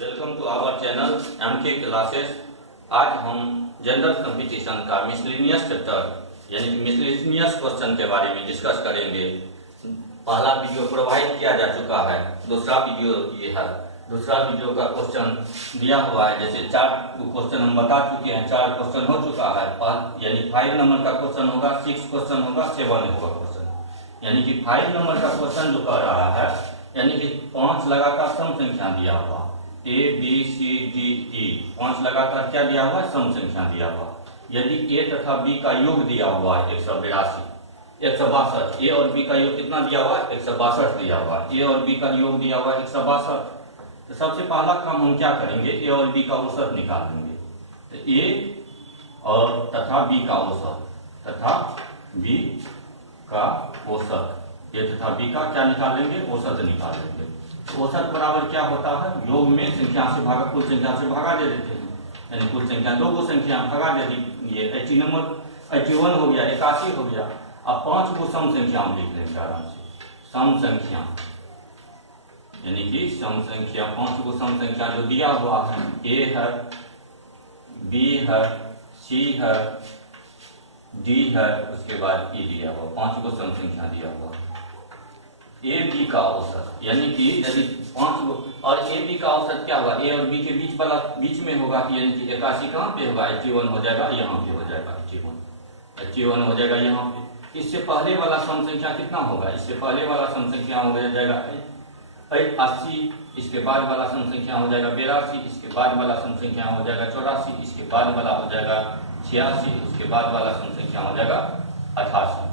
Welcome to our channel MK classes. आज हम general competition का मिसलेनियस चैप्टर यानी कि मिसलेनियस क्वेश्चन के बारे में डिस्कस करेंगे। पहला वीडियो प्रोवाइड किया जा चुका है, दूसरा वीडियो ये है। दूसरा वीडियो का क्वेश्चन दिया हुआ है, जैसे 4 क्वेश्चन हम बता चुके हैं, 4 क्वेश्चन हो चुका है। यानी 5 नंबर का क्वेश्चन होगा, 6 क्वेश्चन होगा, 7 होगा क्वेश्चन। यानी कि 5 नंबर का क्वेश्चन जो कर रहा है, यानी कि 5 लगातार सम संख्या दिया हुआ A B C D E, 5 लगातार क्या दिया हुआ है, सम संख्या दिया हुआ। यदि A तथा B का योग दिया हुआ है 162, A और B का योग कितना दिया हुआ है, 162 दिया हुआ है। A और B का योग दिया हुआ है 162। तो सबसे पहला काम हम क्या करेंगे, A और B का औसत निकाल लेंगे। तो A और तथा B का औसत तथा B का औसत, A तथा B का क्या निकाल लेंगे, औसत निकाल लेंगे। औसत बराबर क्या होता है, योग में संख्या से भागा, कुल संख्या से भागा दे देते हैं। यानी कुल संख्या 2 को संख्या भागा दे दी, ये 80 नंबर 81 हो गया, 81 हो गया। अब 5 को सम संख्या में लिख लेंगे आराम से। सम संख्या यानी कि सम संख्या 5 को सम संख्या जो दिया हुआ है, A है, B है, C है, D है, उसके बाद E दिया हुआ, 5 को सम संख्या दिया हुआ। A B का औसत यानी कि यदि 5 को, और A B का औसत क्या हुआ, A और B के बीच वाला बीच में होगा, यानी कि 81 कहाँ पे होगा, 81 हो जाएगा, यहाँ पे हो जाएगा 81 हो जाएगा यहाँ पे। इससे पहले वाला सम संख्या कितना होगा, इससे पहले वाला सम संख्या हो जाएगा 80, इसके बाद वाला सम संख्या हो जाएगा 82, इसके बाद वाला सम संख्या हो जाएगा 84, इसके बाद वाला हो जाएगा 86, उसके बाद वाला सम संख्या हो जाएगा 88।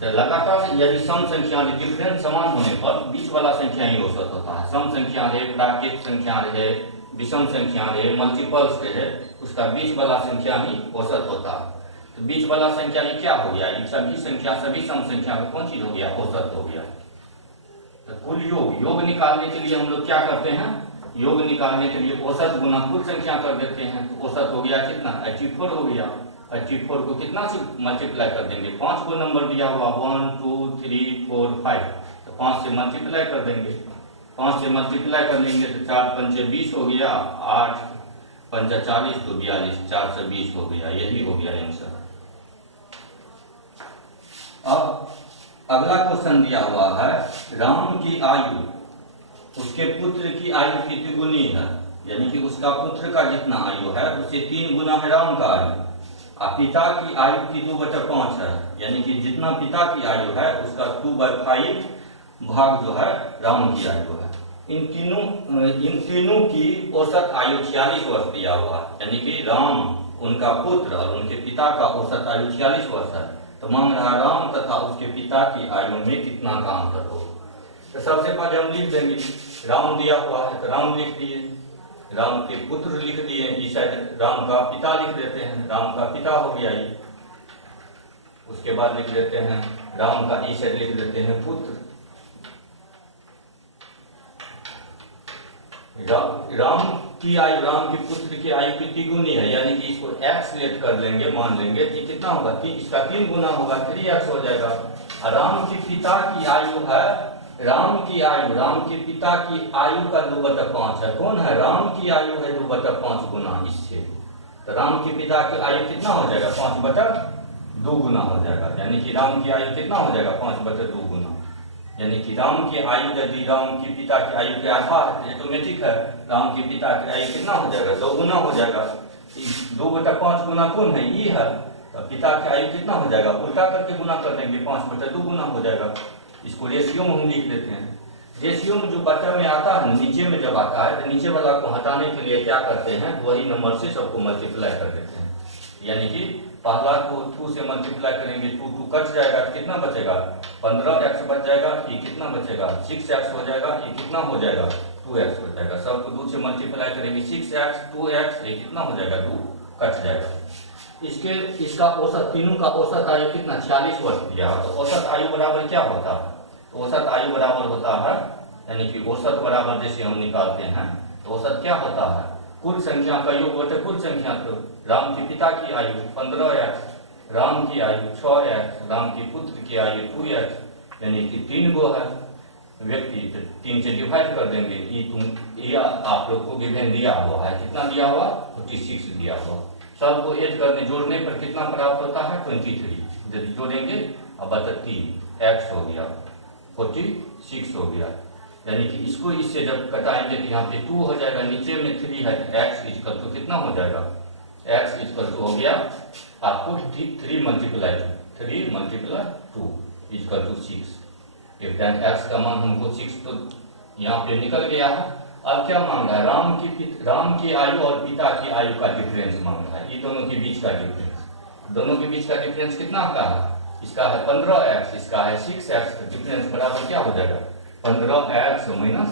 तो लगातार यदि सम संख्या डिफरेंस समान होने पर बीच वाला संख्या ही औसत होता है। सम संख्या रहे, प्राकृत संख्या रहे, विषम संख्या रहे, मल्टीपल्स रहे, उसका बीच वाला संख्या ही औसत होता है। तो बीच वाला संख्या ये क्या हो गया, सभी संख्या, सभी सम संख्या का कौन चीज हो गया, औसत हो गया। तो कुल योग निकालने के लिए हम लोग क्या करते हैं, योग निकालने के लिए औसत गुना कुल संख्या कर देते हैं। तो औसत हो गया कितना, 84 हो गया। 84 को कितना से मल्टीप्लाई कर देंगे, 5 को नंबर दिया हुआ 1 2 3 4 5, तो 5 से मल्टीप्लाई कर देंगे। 5 से मल्टीप्लाई कर लेंगे तो 4 पंचे 20 हो गया, 8 पंचा 40 तो 42, 420 हो गया। यही हो गया आंसर। अब अगला क्वेश्चन दिया हुआ है, राम की आयु उसके पुत्र की आयु की तिगुनी है। यानी कि उसका पुत्र का जितना आयु है उससे 3 गुना है राम का आयु। पिता की आयु की 2/5 है, यानी कि जितना पिता की आयु है उसका 2/5 भाग जो है राम की आयु है। इन तीनों की औसत आयु 46 वर्ष दिया हुआ है। यानी कि राम, उनका पुत्र और उनके पिता का औसत आयु 46 वर्ष है। तो मांग रहा राम तथा उसके पिता की आयु में कितना का अंतर हो। तो सबसे पहले हम लिख देंगे, राम दिया हुआ है तो राम लिख दिए, राम के पुत्र लिख दिए, इस साइड राम का पिता लिख देते हैं, राम का पिता हो गया ये। उसके बाद लिख देते हैं राम का, इस साइड लिख देते हैं पुत्र। राम की आयु, राम के पुत्र की आयु कितनी गुनी है, यानी कि इसको x लेट कर लेंगे, मान लेंगे कि कितना होगा, इसका 3 गुना होगा, 3x हो जाएगा। राम के पिता की आयु है, राम की आयु, राम के पिता की आयु का 2/5 है। कौन है, राम की आयु है 2/5 गुना इससे। तो राम के पिता की आयु कितना हो जाएगा, 5/2 गुना हो जाएगा। यानी कि राम की आयु कितना हो जाएगा, 5/2 गुना। यानी कि राम की आयु यदि राम के पिता की आयु के आधा है, ऑटोमेटिक है, राम के पिता की आयु कितना हो जाएगा, 2 गुना हो जाएगा। 2/5 गुना कौन है, ये है। तो पिता की आयु कितना हो जाएगा, उल्टा करके गुना कर देंगे, 5/2 गुना हो जाएगा। इसको रेशियो में हम लिख लेते हैं। रेशियो में जो बच्चा में आता है, नीचे में जब आता है तो नीचे वाला को हटाने के लिए क्या करते हैं, वही नंबर से सबको मल्टीप्लाई कर देते हैं। यानी कि पहला को 2 से मल्टीप्लाई करेंगे, 2 कट जाएगा, कितना बचेगा, 15x बच जाएगा। ये कितना बचेगा, 6x हो जाएगा। ये कितना हो जाएगा, 2x हो जाएगा। सबको 2 से मल्टीप्लाई करेंगे, 6x 2x, ये कितना हो जाएगा, 2 कट जाएगा। इसका औसत, तीनों का औसत आयु कितना, 46 वर्ष दिया। तो औसत आयु बराबर क्या होता है, तो औसत आयु बराबर होता है, यानी कि औसत बराबर जैसे हम निकालते हैं तो औसत क्या होता है, कुल संख्या का योग बटे कुल संख्या। तो राम के पिता की आयु 15x, राम की आयु 6x, राम के पुत्र की आयु 2x, यानी कि 3 गो है। व्यक्ति 3 से डिवाइड कर देंगे। ये आप लोग को गिवन दिया हुआ है, कितना दिया हुआ 46 दिया हुआ। सबको ऐड करने जोड़ने पर कितना प्राप्त होता है 23। यदि जोड़ेंगे अब 3 x हो गया 46 हो गया, यानी कि इसको इससे जब कटाएंगे तो यहाँ पे 2 हो जाएगा, नीचे में 3 है x इक्वल टू कितना हो जाएगा, x इक्वल टू हो गया आपको 3 multiply 2 equal to 6। If then x का मान हमको 6 तो यहाँ पे निकल गया है। अब क्या मांग रहा है, राम की आयु और पिता की आयु का डिफरेंस मांग रहा है। ये दोनों के बीच का डिफरेंस, दोनों के बीच का डिफरेंस कितना का है, इसका है 15x, इसका है 6x। डिफरेंस बराबर क्या हो जाएगा 15x माइनस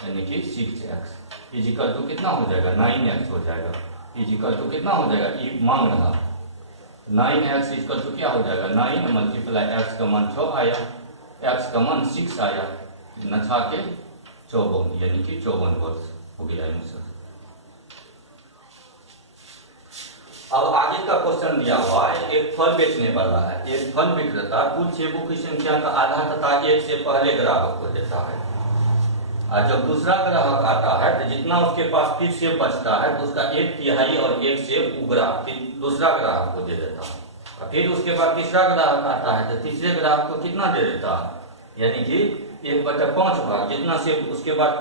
यानी कि 6x इजिकल टू कितना हो जाएगा 9x हो जाएगा। इजिकल टू कितना हो जाएगा, ये मांग रहा 9x इजिकल टू क्या हो जाएगा 9 मल्टीप्लाई x का मान 6 आया, x का मान 6 आया, नछा के 54 यानी कि 54 वर्ष हो गया आंसर। अब आगे का क्वेश्चन दिया हुआ है, एक फल बेचने वाला है। एक फल विक्रेता कुल सेबों की संख्या का आधा तथा एक से पहले ग्राहक को देता है, और जब दूसरा ग्राहक आता है तो जितना उसके पास फिर सेब बचता है तो उसका 1/3 और एक सेब दूसरा ग्राहक को दे देता है। और फिर उसके बाद तीसरा ग्राहक आता है तो तीसरे ग्राहक को कितना दे देता है, यानी कि 1/5 भाग, जितना सेब उसके बाद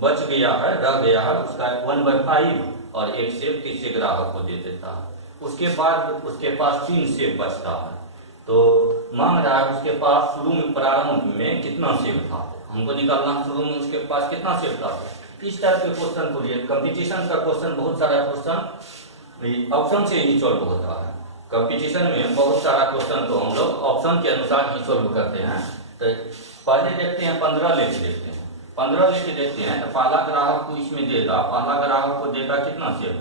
बच गया है रह गया है उसका 1/5 और एक सेब तीसरे ग्राहक को दे देता है। उसके बाद उसके पास 3 सेब बचता है, तो मांग रहा है उसके पास शुरू में प्रारंभ में कितना सेब था, हमको निकालना शुरू में उसके पास कितना सेब था। इस टाइप के क्वेश्चन को लिए कंपटीशन का क्वेश्चन, बहुत सारा क्वेश्चन ऑप्शन से ही सॉल्व होता है। कंपटीशन में बहुत सारा क्वेश्चन तो हम लोग ऑप्शन के अनुसार ही सॉल्व करते हैं। तो पहले देखते हैं 15 लेके देखते हैं, 15 लेके देखते हैं तो पहला ग्राहक को इसमें देगा, पहला ग्राहक को देगा कितना सेब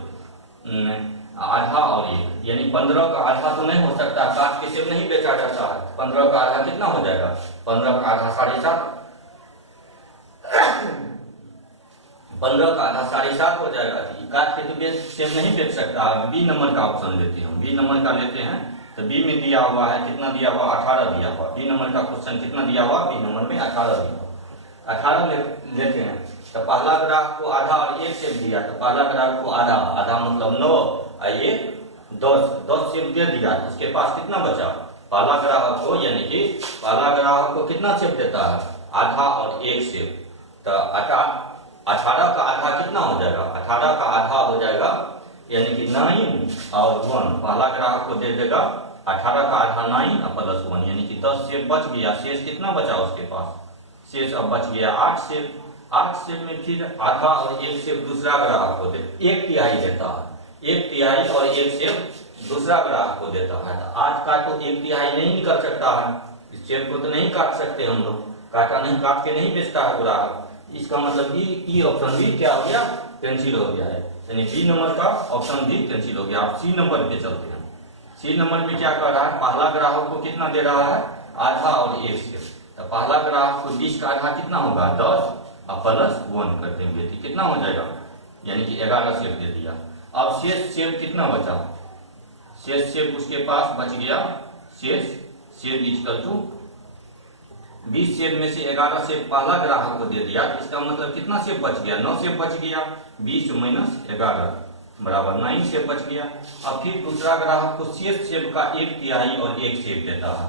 आधा और 1, यानी 15 का आधा तो नहीं हो सकता, काट के सेब नहीं बेचा जाता है। 15 का आधा कितना हो जाएगा, 15 का आधा 7.5, 15 का आधा 7.5 हो जाएगा। काट के तो सेब नहीं बेच सकता। बी नंबर का ऑप्शन लेते हैं, बी नंबर का लेते हैं तो बी में दिया हुआ है कितना दिया हुआ 18 दिया हुआ। बी नंबर का क्वेश्चन कितना दिया हुआ, बी नंबर में 18 दिया हुआ। 18 लेते हैं तो पहला ग्राहक को आधा और 1 सेब दिया, तो पहला ग्राहक को आधा, आधा मतलब 9 और ये 10 सेब दे दिया, उसके पास कितना बचा पहला ग्राहक को, यानी कि पहला ग्राहक को कितना सेब देता है आधा और 1 सेब। तो 18 का आधा कितना हो जाएगा, 18 का आधा हो जाएगा यानी कि 9 और 1, पहला ग्राहक को दे देगा 18 का आधा 9 और प्लस 1, यानी कि 10 सेब बच गया। शेष कितना बचा उसके पास, शेष अब बच गया 8 सेब। 8 सेब में फिर आधा और 1 सेब दूसरा ग्राहक को दे, 1/3 देता है, 1/3 और 1 सेब दूसरा ग्राहक को देता है। तो आज का तो 1/3 नहीं कर सकता है, इस सेब को तो नहीं काट सकते हम लोग, काटा नहीं, काट के नहीं बेचता है ग्राहक। इसका मतलब ई ऑप्शन भी क्या हो गया, कैंसिल हो गया है, यानी बी नंबर का ऑप्शन भी कैंसिल हो गया। आप सी नंबर पे चलते हैं। सी नंबर में क्या कर रहा है, पहला ग्राहक को कितना दे रहा है आधा और 1 सेब। तो पहला ग्राहक को 20 का आधा कितना होगा 10 और प्लस 1 कर देंगे तो कितना हो जाएगा, यानी कि 11 सेब दे दिया। अब शेष सेब कितना बचा, शेष सेब उसके पास बच गया, शेष सेब इक्वल टू 20 सेब में से 11 सेब पहला ग्राहक को दे दिया, इसका मतलब कितना सेब बच गया 9 सेब बच गया। 20 माइनस 11 बराबर 9 सेब बच गया। अब फिर दूसरा ग्राहक को शेष सेब का 1/3 और 1 सेब देता है,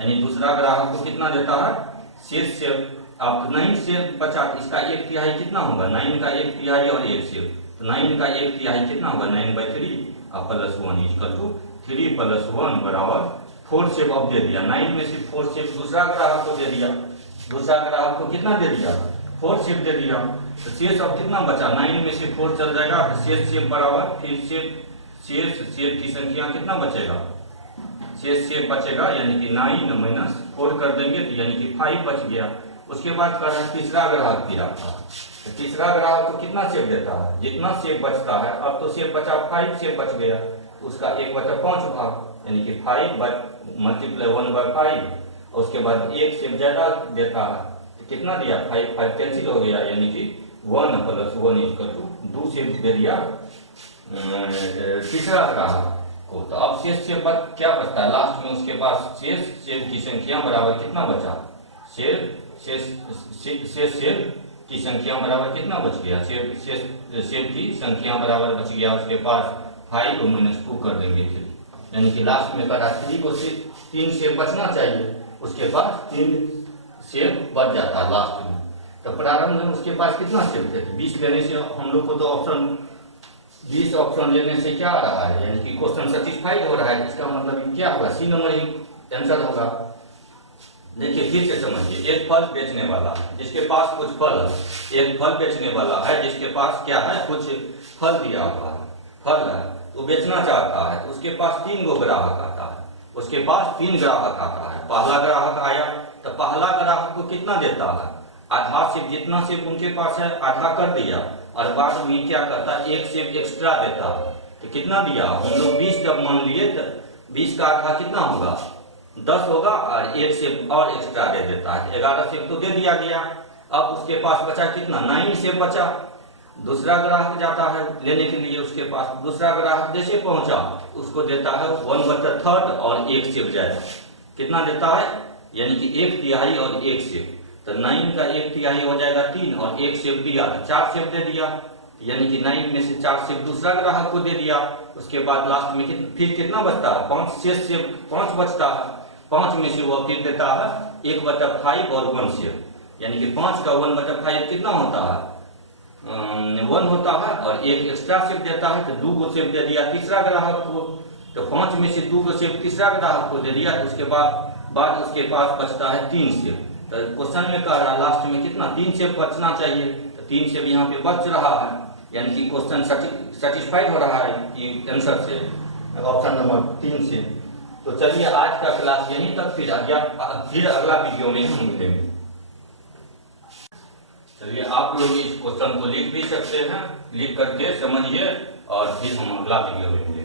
यानी दूसरा ग्राहक को कितना देता है शेष सेब। अब 9 सेब बचा, इसका 1/3 कितना होगा, 9 का 1/3 और 1 सेब, तो 9 का 1/3 कितना होगा 9/3 और प्लस 1 इक्वल टू 3 + 1 बराबर 4 सेब अब दे दिया। 9 में से 4 सेब दूसरा ग्राहक को दे दिया, दूसरा ग्राहक को कितना दे दिया 4 सेब दे दिया। तो शेष अब कितना बचा, 9 में से 4 चल जाएगा, शेष सेब बराबर फिर शेष सेब की संख्या कितना बचेगा, शेष सेब बचेगा यानी कि 9 - 4 कर देंगे तो यानी कि 5 बच गया। उसके बाद कर रहा है तीसरा ग्राहक दिया था, तो तीसरा ग्राहक को कितना सेब देता है, जितना सेब बचता है, अब तो सेब बचा 5 सेब बच गया, तो उसका 1/5 भाग यानी कि 5 × 1/5, और उसके बाद 1 सेब ज्यादा देता है तो कितना दिया 5 कैंसिल हो गया, यानी कि 1 + 1 = 2 सेब दे दिया तीसरा ग्राहक को। तो अब शेष सेब क्या बचता है लास्ट में, उसके पास शेष सेब की संख्या बराबर कितना बचा, शेष शेष सेब की संख्या बराबर कितना बच गया, सेब की संख्या बराबर बच गया उसके पास 5 और -2 कर देंगे 3, यानी कि लास्ट में करा 3 को 3 सेब बचना चाहिए, उसके पास 3 सेब बच जाता है लास्ट में। तो प्रारंभ में उसके पास कितना सेब थे, 20 लेने से हम लोग को तो ऑप्शन 20 ऑप्शन लेने से क्या आ रहा है, यानी कि क्वेश्चन सेटिस्फाइड हो रहा है। इसका मतलब क्या होगा, सी नंबर ही आंसर होगा। देखिए फिर से समझिए, एक फल बेचने वाला है जिसके पास कुछ फल है, एक फल बेचने वाला है जिसके पास क्या है, कुछ फल दिया हुआ है, फल है तो बेचना चाहता है, तो उसके पास 3 गो ग्राहक आता है, उसके पास 3 ग्राहक आता है। पहला ग्राहक आया तो पहला ग्राहक को कितना देता है, आधा सेब, जितना सेब उनके पास है आधा कर दिया, और बाद में क्या करता है 1 सेब एक्स्ट्रा देता है। तो कितना दिया, हम लोग 20 जब मान लिए तो 20 का आधा कितना होगा, 10 होगा, और 1 सेब और एक्स्ट्रा दे देता है, 11 सेब तो दे दिया गया। अब उसके पास बचा कितना, 9 सेब बचा। दूसरा ग्राहक जाता है लेने के लिए, उसके पास दूसरा ग्राहक जैसे पहुंचा उसको देता है 1/3 और 1 सेब जाएगा, कितना देता है, यानी कि 1/3 और 1 सेब, तो 9 का 1/3 हो जाएगा 3, और 1 सेब दिया तो 4 सेब दे दिया, यानी कि 9 में से 4 सेब दूसरा ग्राहक को दे दिया। उसके बाद लास्ट में फिर कितना बचता है, 5 शेष सेब 5 बचता है, 5 में से वो फिर देता है 1/5 और 1 सेब, यानी कि 5 का 1/5 कितना होता है, 1 होता है, और 1 एक्स्ट्रा सेब देता है तो 2 गो सेब दे दिया तीसरा ग्राहक को, तो 5 में से 2 गो सेब तीसरा ग्राहक को दे दिया, तो उसके बाद उसके पास बचता है 3 सेब। तो क्वेश्चन में कह रहा है लास्ट में कितना, 3 सेब बचना चाहिए, तो 3 सेब यहाँ पे बच रहा है, यानी कि क्वेश्चन सेटिस्फाइड हो रहा है कि आंसर से ऑप्शन नंबर 3 से। तो चलिए आज का क्लास यहीं तक, फिर अगला वीडियो में हम मिलेंगे। चलिए आप लोग इस क्वेश्चन को लिख भी सकते हैं, लिख करके समझिए, और फिर हम अगला वीडियो में मिलेंगे।